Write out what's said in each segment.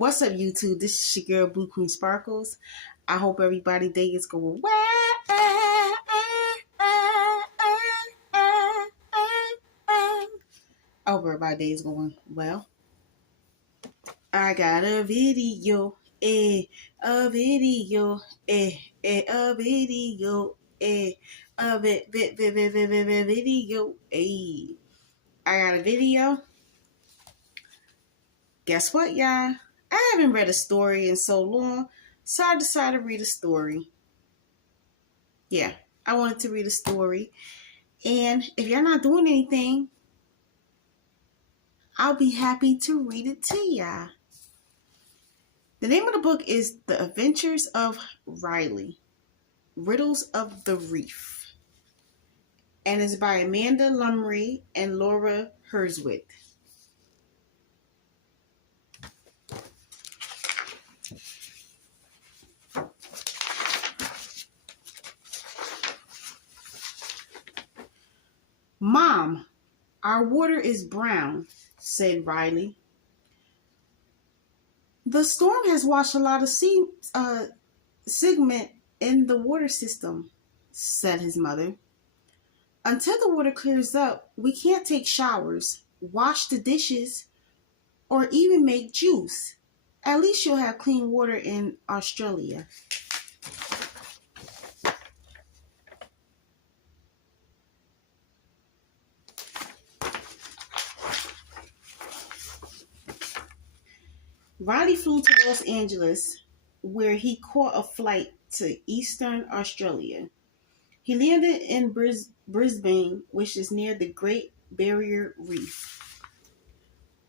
What's up, YouTube? This is your girl, Blue Queen Sparkles. I hope everybody's day is going well. I hope everybody's day is going well. I got a video, a video, a video, video, I got a video. Guess what, y'all? I haven't read a story in so long, so I decided to read a story. Yeah, I wanted to read a story. And if you're not doing anything, I'll be happy to read it to y'all. The name of the book is The Adventures of Riley, Riddles of the Reef. And it's by Amanda Lumry and Laura Herswit. Mom, our water is brown, said Riley. The storm has washed a lot of sediment in the water system, said his mother. Until the water clears up, we can't take showers, wash the dishes, or even make juice. At least you'll have clean water in Australia. Riley flew to Los Angeles, where he caught a flight to Eastern Australia. He landed in Brisbane, which is near the Great Barrier Reef.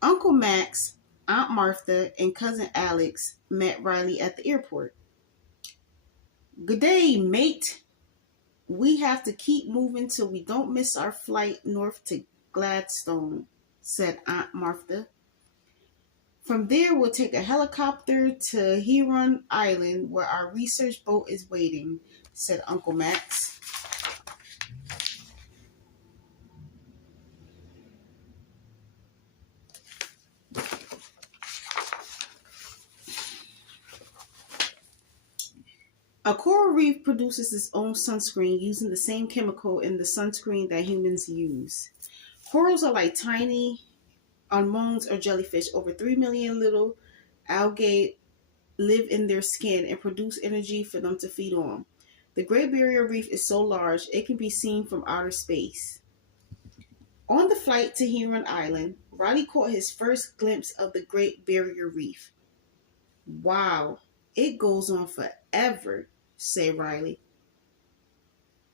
Uncle Max, Aunt Martha, and Cousin Alex met Riley at the airport. Good day, mate. We have to keep moving till we don't miss our flight north to Gladstone, said Aunt Martha. From there, we'll take a helicopter to Huron Island, where our research boat is waiting, said Uncle Max. A coral reef produces its own sunscreen using the same chemical in the sunscreen that humans use. Corals are like tiny anemones or jellyfish. Over 3 million little algae live in their skin and produce energy for them to feed on. The Great Barrier Reef is so large it can be seen from outer space. On the flight to Huron Island, Riley caught his first glimpse of the Great Barrier Reef. Wow, it goes on forever, said Riley.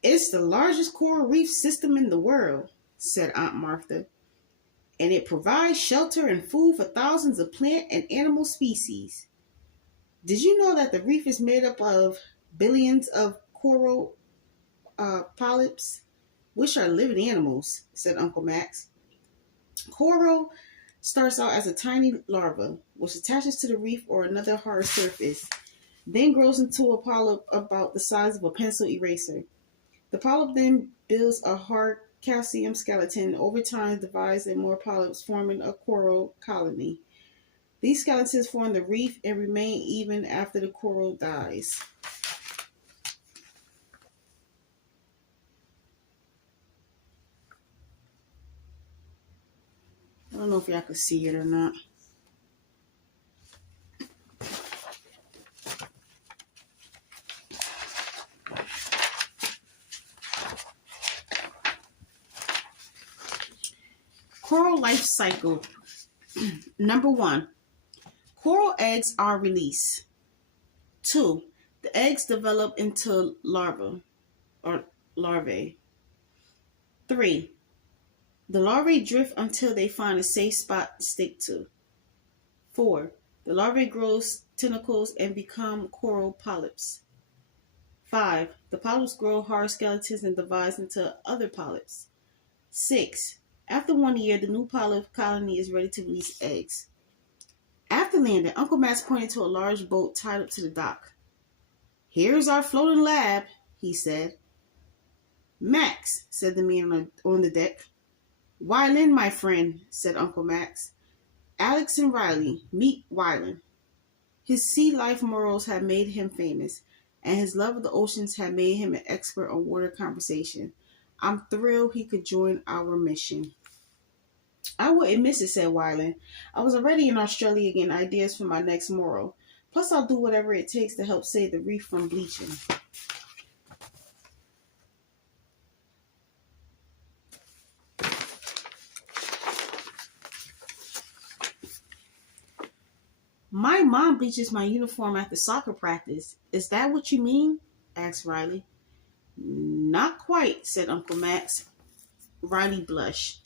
It's the largest coral reef system in the world, said Aunt Martha. And it provides shelter and food for thousands of plant and animal species. Did you know that the reef is made up of billions of coral polyps, which are living animals, said Uncle Max. Coral starts out as a tiny larva, which attaches to the reef or another hard surface, then grows into a polyp about the size of a pencil eraser. The polyp then builds a hard calcium skeleton. Over time divides in more polyps, forming a coral colony. These skeletons form the reef and remain even after the coral dies. I don't know if y'all can see it or not. Coral life cycle. Number 1, coral eggs are released. 2, the eggs develop into larvae. 3, the larvae drift until they find a safe spot to stick to. 4, the larvae grows tentacles and become coral polyps. 5, the polyps grow hard skeletons and divide into other polyps. 6, after 1 year, the new polyp colony is ready to release eggs. After landing, Uncle Max pointed to a large boat tied up to the dock. Here's our floating lab, he said. Max, said the man on the deck. Wyland, my friend, said Uncle Max. Alex and Riley, meet Wyland. His sea life morals had made him famous, and his love of the oceans had made him an expert on water conversation. I'm thrilled he could join our mission. I wouldn't miss it, said Wyland. I was already in Australia getting ideas for my next moral. Plus, I'll do whatever it takes to help save the reef from bleaching. My mom bleaches my uniform after soccer practice. Is that what you mean? Asked Riley. Not quite, said Uncle Max. Riley blushed.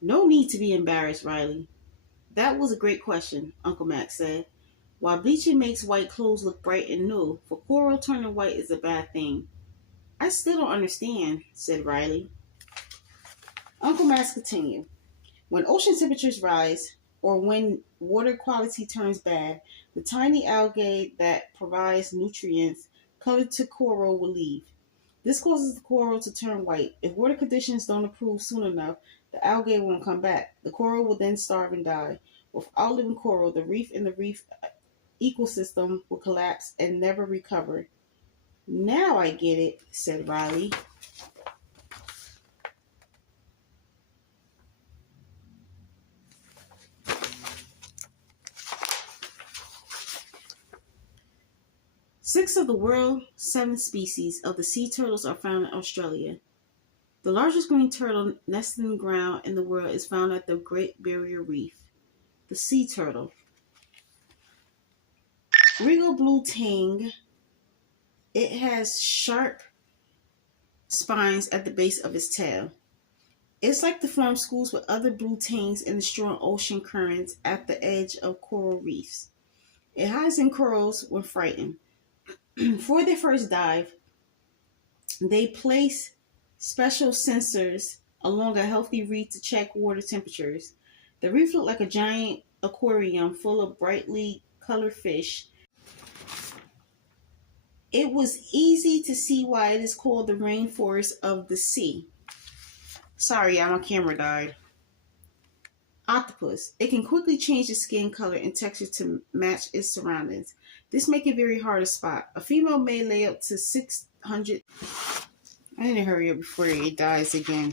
No need to be embarrassed, Riley. That was a great question, Uncle Max said. While bleaching makes white clothes look bright and new, for coral turning white is a bad thing. I still don't understand, said Riley. Uncle Max continued. When ocean temperatures rise, or when water quality turns bad, the tiny algae that provides nutrients colored to coral will leave. This causes the coral to turn white. If water conditions don't improve soon enough, the algae won't come back. The coral will then starve and die. Without living coral, the reef and the reef ecosystem will collapse and never recover. Now I get it, said Riley. Six of the world's 7 species of the sea turtles are found in Australia. The largest green turtle nesting ground in the world is found at the Great Barrier Reef. The sea turtle. Regal blue tang. It has sharp spines at the base of its tail. It's like to form schools with other blue tangs in the strong ocean currents at the edge of coral reefs. It hides in corals when frightened. For their first dive, they place special sensors along a healthy reef to check water temperatures. The reef looked like a giant aquarium full of brightly colored fish. It was easy to see why it is called the rainforest of the sea. Sorry, my camera died. Octopus. It can quickly change its skin color and texture to match its surroundings. This makes it very hard to spot. A female may lay up to 600... I need to hurry up before it dies again.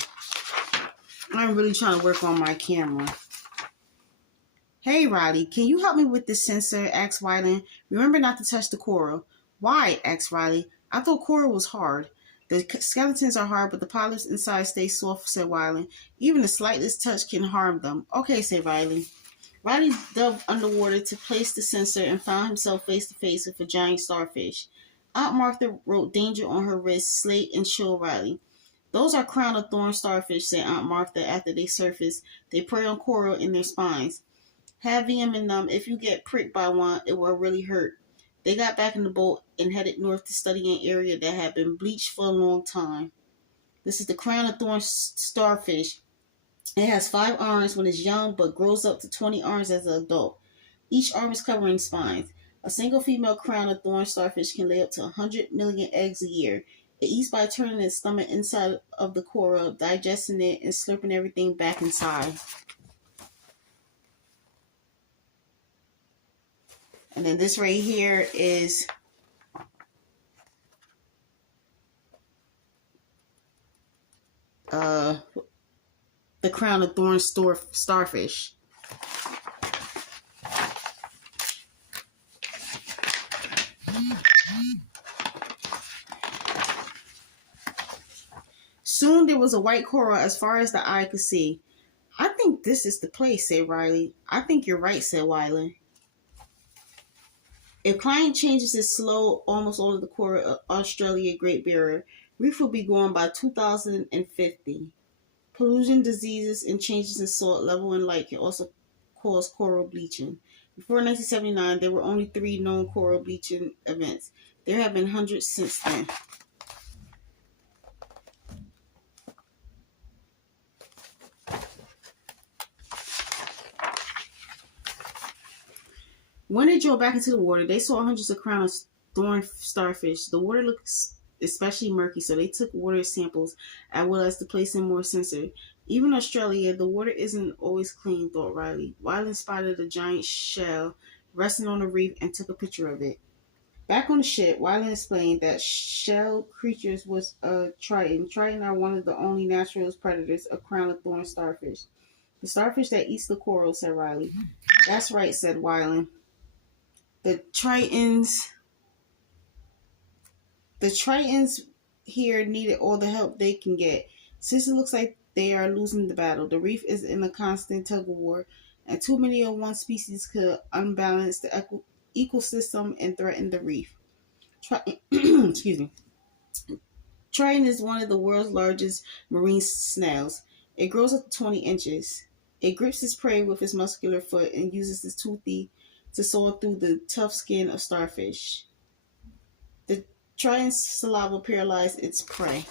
I'm really trying to work on my camera. Hey, Riley, can you help me with this sensor? Asked Wyland. Remember not to touch the coral. Why? Asked Riley. I thought coral was hard. The skeletons are hard, but the polyps inside stay soft, said Wyland. Even the slightest touch can harm them. Okay, said Riley. Riley dove underwater to place the sensor and found himself face to face with a giant starfish. Aunt Martha wrote danger on her wrist, slate, and showed Riley. Those are crown of thorns starfish, said Aunt Martha after they surface. They prey on coral in their spines. Have them in them. If you get pricked by one, it will really hurt. They got back in the boat and headed north to study an area that had been bleached for a long time. This is the crown of thorns starfish. It has 5 arms when it's young, but grows up to 20 arms as an adult. Each arm is covered in spines. A single female crown of thorns starfish can lay up to 100 million eggs a year. It eats by turning its stomach inside of the coral, digesting it, and slurping everything back inside. And then this right here is the crown of thorns starfish. Soon there was a white coral as far as the eye could see. I think this is the place, said Riley. I think you're right, said Wyland. If climate change is slow, almost all of the coral Australia Great Barrier Reef will be gone by 2050. Pollution, diseases, and changes in salt level and light can also cause coral bleaching. Before 1979, there were only 3 known coral bleaching events. There have been hundreds since then. When they drove back into the water, they saw hundreds of crown of thorn starfish. The water looks especially murky, so they took water samples as well as to place in more sensors. Even in Australia, the water isn't always clean, thought Riley. Wyland spotted a giant shell resting on the reef and took a picture of it. Back on the ship, Wyland explained that shell creatures was a Triton. Triton are one of the only natural predators of crown of thorns starfish. The starfish that eats the coral, said Riley. That's right, said Wyland. The Tritons here needed all the help they can get. Since it looks like they are losing the battle, the reef is in a constant tug of war, and too many of one species could unbalance the ecosystem and threaten the reef. Excuse me. Triton is one of the world's largest marine snails. It grows up to 20 inches. It grips its prey with its muscular foot and uses its toothy to saw through the tough skin of starfish. The Triton's saliva paralyzed its prey.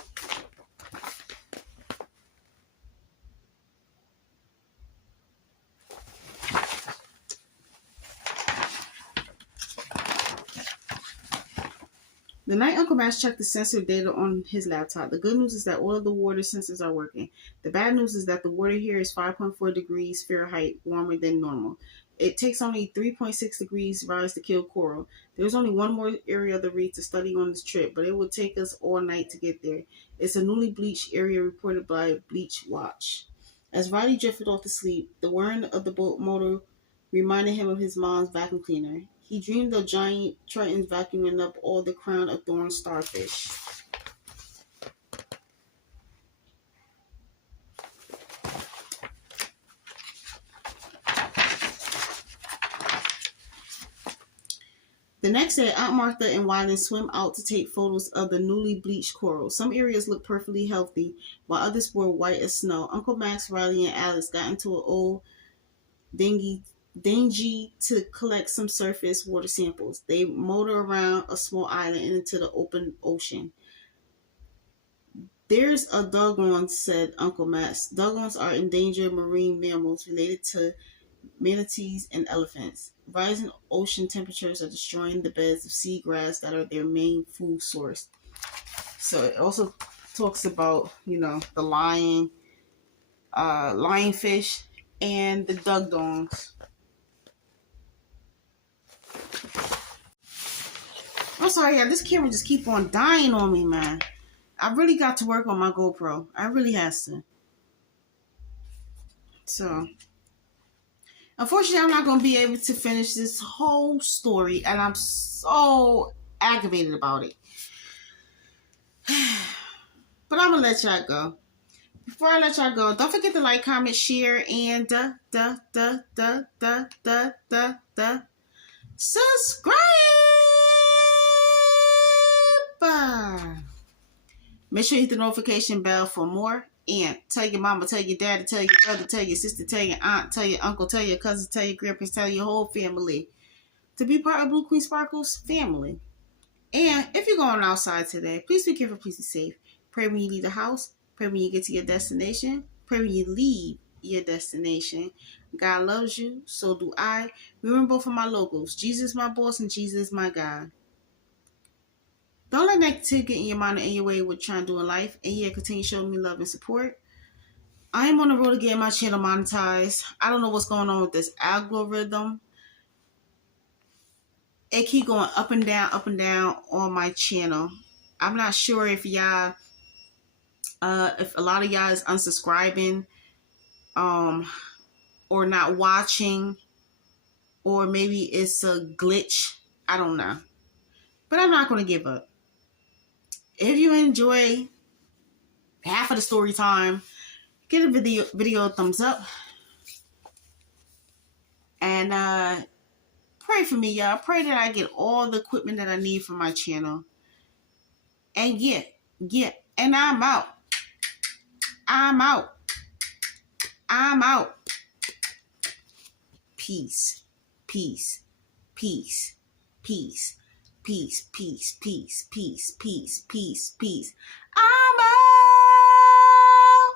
The night Uncle Max checked the sensor data on his laptop, the good news is that all of the water sensors are working. The bad news is that the water here is 5.4 degrees Fahrenheit warmer than normal. It takes only 3.6 degrees rise to kill coral. There's only one more area of the reef to study on this trip, but it will take us all night to get there. It's a newly bleached area reported by Bleach Watch. As Riley drifted off to sleep, the whirring of the boat motor reminded him of his mom's vacuum cleaner. He dreamed of giant Tritons vacuuming up all the crown of thorns starfish. The next day, Aunt Martha and Wyland swim out to take photos of the newly bleached coral. Some areas looked perfectly healthy, while others were white as snow. Uncle Max, Riley, and Alice got into an old dinghy to collect some surface water samples. They motor around a small island and into the open ocean. There's a dugong, said Uncle Max. Dugongs are endangered marine mammals related to manatees and elephants. Rising ocean temperatures are destroying the beds of seagrass that are their main food source. So it also talks about, the lionfish and the dugongs. I'm sorry, yeah, this camera just keep on dying on me, man. I really got to work on my GoPro. I really has to. So, unfortunately, I'm not going to be able to finish this whole story, and I'm so aggravated about it. But I'm going to let y'all go. Before I let y'all go, don't forget to like, comment, share, and subscribe. Make sure you hit the notification bell for more. And tell your mama, tell your daddy, tell your brother, tell your sister, tell your aunt, tell your uncle, tell your cousin, tell your grandparents, tell your whole family to be part of Blue Queen Sparkle's family. And if you're going outside today, please be careful, please be safe. Pray when you leave the house. Pray when you get to your destination. Pray when you leave your destination. God loves you, so do I. Remember both of my logos. Jesus my boss and Jesus my God. Don't let negativity get in your mind or in your way with trying to do in life. And yeah, continue showing me love and support. I am on the road to getting my channel monetized. I don't know what's going on with this algorithm. It keep going up and down on my channel. I'm not sure if y'all, if a lot of y'all is unsubscribing, or not watching, or maybe it's a glitch. I don't know. But I'm not going to give up. If you enjoy half of the story time, give the video a thumbs up. And pray for me, y'all. Pray that I get all the equipment that I need for my channel. And yeah. And I'm out. Peace. Peace. Peace. Peace. Peace, peace, peace, peace, peace, peace, peace. I'm out.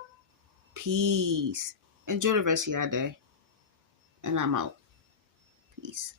Peace. Enjoy the rest of your day. And I'm out. Peace.